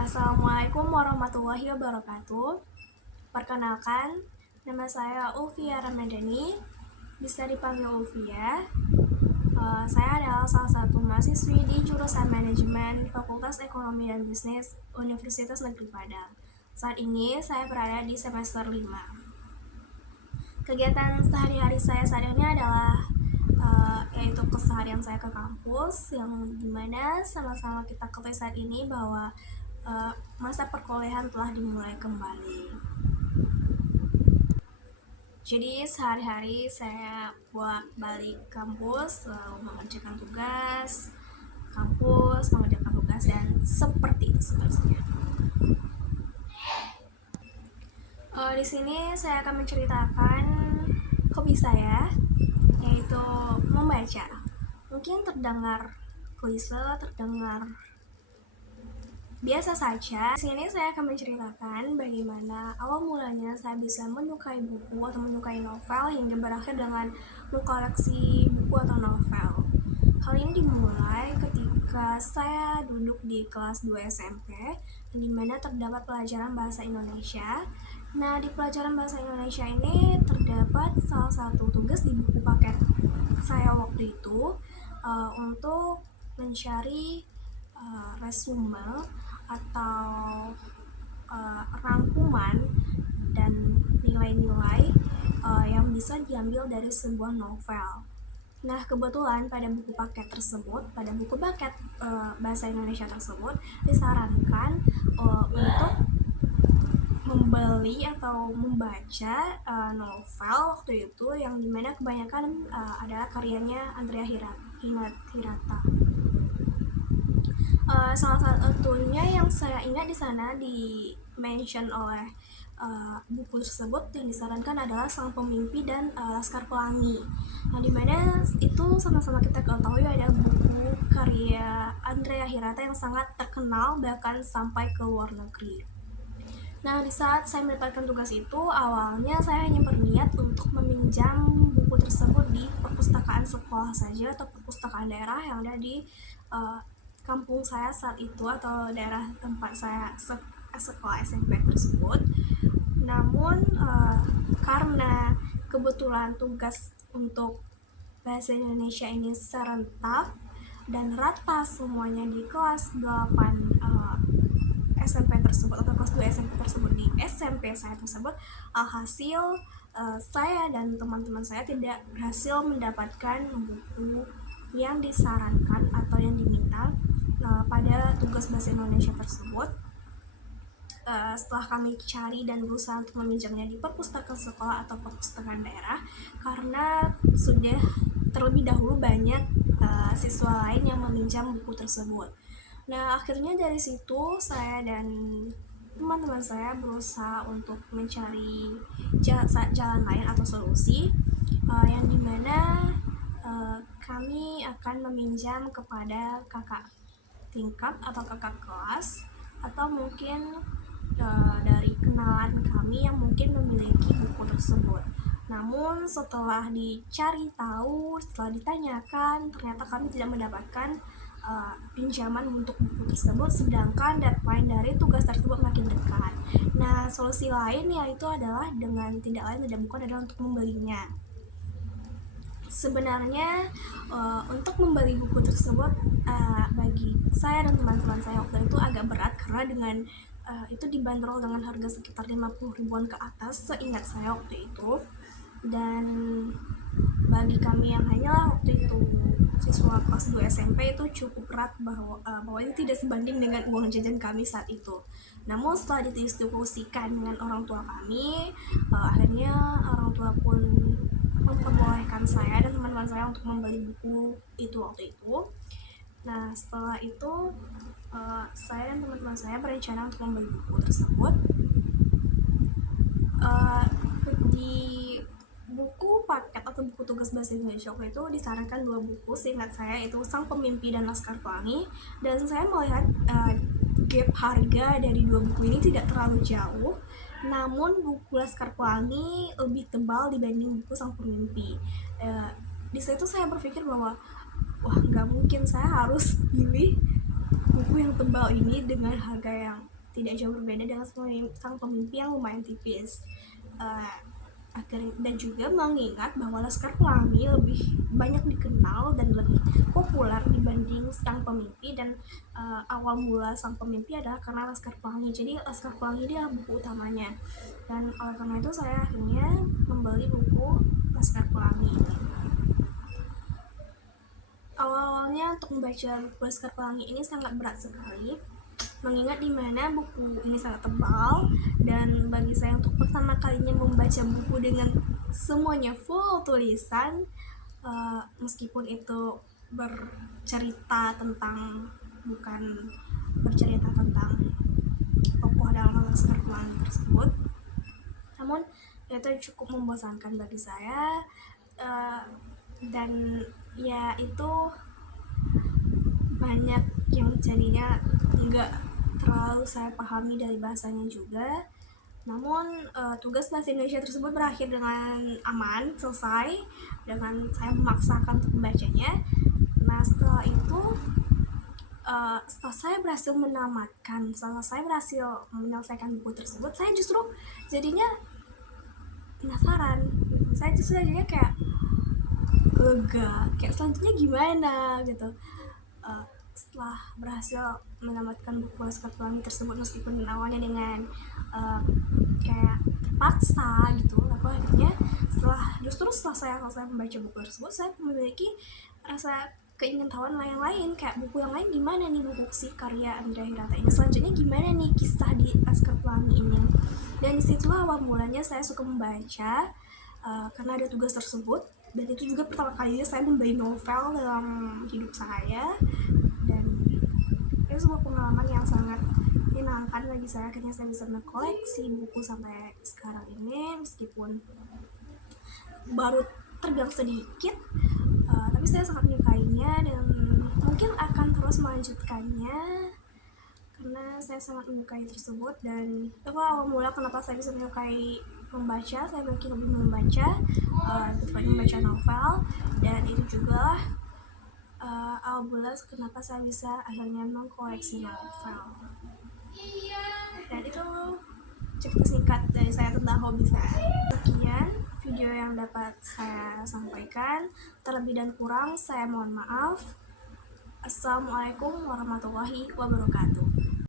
Assalamualaikum warahmatullahi wabarakatuh. Perkenalkan, nama saya Ulfia Ramadhani, bisa dipanggil Ulfia. Saya adalah salah satu mahasiswi di jurusan Manajemen Fakultas Ekonomi dan Bisnis Universitas Negeri Padang. Saat ini saya berada di semester 5. Kegiatan sehari-hari saya saat ini adalah yaitu keseharian saya ke kampus, yang dimana sama-sama kita ketahui saat ini bahwa masa perkuliahan telah dimulai kembali. Jadi sehari-hari saya buat balik kampus, mengerjakan tugas kampus, mengerjakan tugas, dan seperti itu seterusnya. Di sini saya akan menceritakan hobi saya, yaitu membaca. Mungkin terdengar klise, terdengar biasa saja. Di sini saya akan menceritakan bagaimana awal mulanya saya bisa menyukai buku atau menyukai novel hingga berakhir dengan mengkoleksi buku atau novel. Hal ini dimulai ketika saya duduk di kelas 2 SMP, di mana terdapat pelajaran bahasa Indonesia. Nah, di pelajaran bahasa Indonesia ini terdapat salah satu tugas di buku paket saya waktu itu untuk mencari resume atau rangkuman dan nilai-nilai yang bisa diambil dari sebuah novel. Nah, kebetulan pada buku paket tersebut, pada buku paket bahasa Indonesia tersebut, disarankan untuk membeli atau membaca novel waktu itu, yang dimana kebanyakan adalah karyanya Andrea Hirata. Salah satunya yang saya ingat di sana di mention oleh buku tersebut yang disarankan adalah Sang Pemimpi dan Laskar Pelangi. Nah, dimana itu sama-sama kita ketahui ada buku karya Andrea Hirata yang sangat terkenal bahkan sampai ke luar negeri. Nah, di saat saya mendapatkan tugas itu, awalnya saya hanya berniat untuk meminjam buku tersebut di perpustakaan sekolah saja atau perpustakaan daerah yang ada di kampung saya saat itu atau daerah tempat saya sekolah SMP tersebut. Namun karena kebetulan tugas untuk bahasa Indonesia ini serentak dan rata semuanya di kelas 8 SMP tersebut atau kelas 2 SMP tersebut di SMP saya tersebut, alhasil saya dan teman-teman saya tidak berhasil mendapatkan buku yang disarankan atau yang diminta pada tugas bahasa Indonesia tersebut. Setelah kami cari dan berusaha untuk meminjamnya di perpustakaan sekolah atau perpustakaan daerah, karena sudah terlebih dahulu banyak siswa lain yang meminjam buku tersebut. Nah, akhirnya dari situ saya dan teman-teman saya berusaha untuk mencari jalan lain atau solusi, yang dimana kami akan meminjam kepada kakak tingkat atau kakak kelas, atau mungkin dari kenalan kami yang mungkin memiliki buku tersebut. Namun setelah dicari tahu, setelah ditanyakan, ternyata kami tidak mendapatkan pinjaman untuk buku tersebut, sedangkan deadline dari tugas tersebut makin dekat. Nah, solusi lain yaitu adalah dengan tidak lain tidak bukan adalah untuk membelinya. Sebenarnya untuk membeli buku tersebut bagi saya dan teman-teman saya waktu itu agak berat, karena dengan itu dibanderol dengan harga sekitar 50 ribuan ke atas seingat saya waktu itu. Dan bagi kami yang hanyalah waktu itu siswa kelas 2 SMP itu cukup berat bahwa ini tidak sebanding dengan uang jajan kami saat itu. Namun setelah didiskusikan dengan orang tua kami, akhirnya orang tua pun memperbolehkan saya dan teman-teman saya untuk membeli buku itu waktu itu. Nah, setelah itu saya dan teman-teman saya berencana untuk membeli buku tersebut. Di buku paket atau buku tugas bahasa Indonesia waktu itu disarankan 2 buku seingat saya, yaitu Sang Pemimpi dan Laskar Pelangi. Dan saya melihat gap harga dari 2 buku ini tidak terlalu jauh, namun buku Laskar Pelangi lebih tebal dibanding buku Sang Pemimpi. Di situ saya berpikir bahwa wah, nggak mungkin saya harus pilih buku yang tebal ini dengan harga yang tidak jauh berbeda dengan Sang Pemimpi yang lumayan tipis. Uh, dan juga mengingat bahwa Laskar Pelangi lebih banyak dikenal dan lebih populer dibanding Sang Pemimpi, dan awal mula Sang Pemimpi adalah karena Laskar Pelangi. Jadi Laskar Pelangi dia buku utamanya, dan oleh karena itu saya akhirnya membeli buku Laskar Pelangi ini. Awal-awalnya untuk membaca buku Laskar Pelangi ini sangat berat sekali, mengingat dimana buku ini sangat tebal, dan bagi saya untuk pertama kalinya membaca buku dengan semuanya full tulisan, meskipun itu bercerita tentang bukan bercerita tentang tokoh dalam Laskar Pelangi tersebut, namun itu cukup membosankan bagi saya, dan ya itu banyak yang jadinya nggak terlalu saya pahami dari bahasanya juga. Namun tugas bahasa Indonesia tersebut berakhir dengan aman, selesai dengan saya memaksakan untuk membacanya. Nah setelah itu, setelah saya berhasil menamatkan, setelah saya berhasil menyelesaikan buku tersebut, saya justru jadinya penasaran. Saya justru jadinya kayak lega, kayak selanjutnya gimana gitu. Setelah berhasil menamatkan buku Laskar Pelangi tersebut, meskipun awalnya dengan kayak terpaksa gitu, aku akhirnya setelah saya selesai membaca buku tersebut, saya memiliki rasa keingintahuan yang lain, kayak buku yang lain gimana nih, buku si karya Andrea Hirata ini selanjutnya gimana nih kisah di Laskar Pelangi ini. Dan disitulah awal mulanya saya suka membaca, karena ada tugas tersebut, dan itu juga pertama kalinya saya membeli novel dalam hidup saya, dan itu sebuah pengalaman yang sangat menyenangkan bagi saya. Akhirnya saya bisa mengkoleksi buku sampai sekarang ini, meskipun baru terbilang sedikit, tapi saya sangat menyukainya dan mungkin akan terus melanjutkannya karena saya sangat menyukai tersebut. Dan itu awal mula kenapa saya bisa menyukai membaca, saya mungkin lebih membaca, lebih membaca novel, dan itu juga awal mula kenapa saya bisa akhirnya mengkoleksi novel. Dan itu cerita singkat dari saya tentang hobi saya. Sekian video yang dapat saya sampaikan, terlebih dan kurang saya mohon maaf. Assalamualaikum warahmatullahi wabarakatuh.